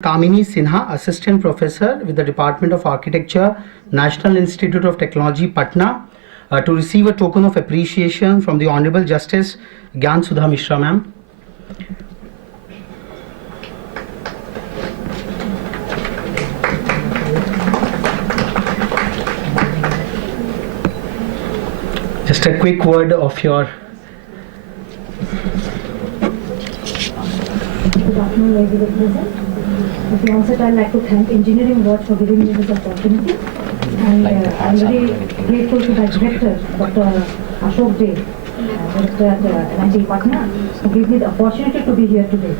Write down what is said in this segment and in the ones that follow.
Kamini Sinha, Assistant Professor with the Department of Architecture, National Institute of Technology, Patna, to receive a token of appreciation from the Honorable Justice Gyan Sudha Mishra, ma'am. Just a quick word of your. Good afternoon, ladies and gentlemen. At the onset, I'd like to thank Engineering Watch for giving me this opportunity. And I'm very grateful to my director, Dr. Ashok Dey, director at NIT Patna, who gave me the opportunity to be here today.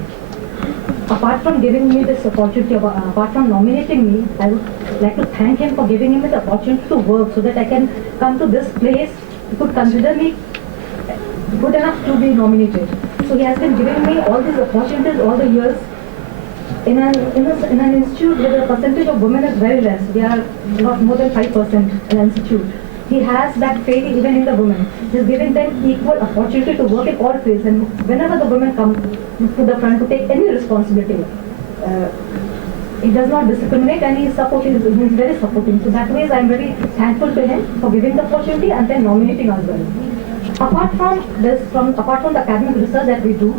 Apart from giving me this opportunity, apart from nominating me, I would like to thank him for giving me the opportunity to work so that I can come to this place. He could consider me good enough to be nominated. So he has been giving me all these opportunities all the years. In an institute where the percentage of women is very less, we are not more than 5% in an institute. He has that faith even in the women. He is giving them equal opportunity to work in all fields, and whenever the women come to the front to take any responsibility, he does not discriminate and he is supportive. He is very supporting. So that way I am very thankful to him for giving the opportunity and then nominating as well. Apart from the academic research that we do,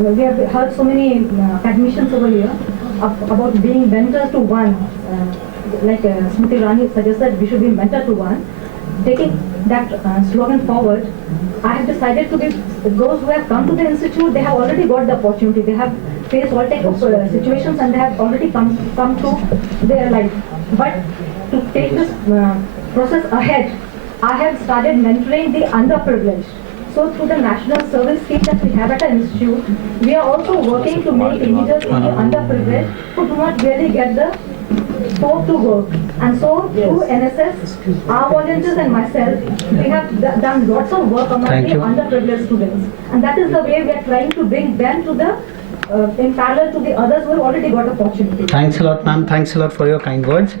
we have heard so many academicians over here about being mentors to one. Like Smriti Irani suggested, we should be mentor to one. Taking that slogan forward, I have decided to give those who have come to the institute, they have already got the opportunity. They have faced all types of situations and they have already come to their life. But to take this process ahead, I have started mentoring the underprivileged. So through the national service scheme that we have at our institute, we are also working to make individuals who are underprivileged who do not really get the scope to work. And so through NSS, our volunteers and myself, we have done lots of work among the underprivileged students. And that is the way we are trying to bring them to the, in parallel to the others who have already got opportunity. Thanks a lot, ma'am. Thanks a lot for your kind words.